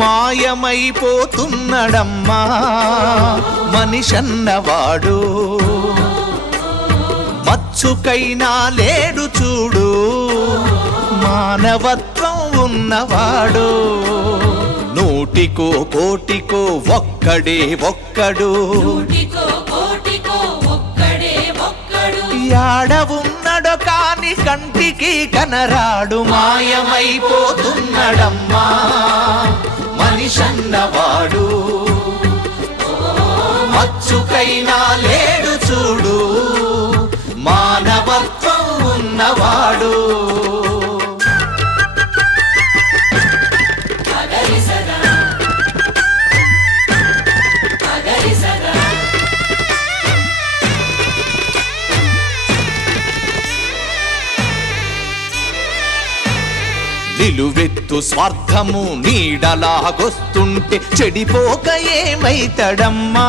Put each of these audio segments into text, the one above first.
మాయమైపోతున్నడమ్మా మనిషన్నవాడు, మచ్చుకైనా లేడు చూడు మానవత్వం ఉన్నవాడు. నూటికో కోటికో ఒక్కడే ఒక్కడు, యాడ ఉన్నడో కాని కంటికి కనరాడు. మాయమైపోతున్నడమ్మా మనిషన్నవాడు, మచ్చుకైనా లేడు చూడు మానవత్వం ఉన్నవాడు. నిలువెత్తు స్వార్థము నీడలాగొస్తుంటే చెడిపోక ఏమైతడమ్మా,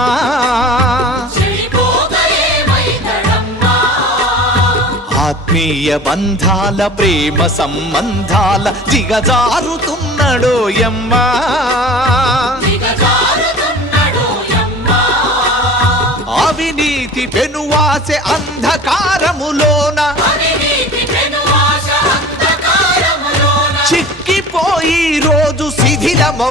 ఆత్మీయ బంధాల ప్రేమ సంబంధాల దిగజారుతున్నడోయమ్మా. అవినీతి పెనువాసె అంధకారములోన చిక్కిపోయి రోజు శిథిలమౌ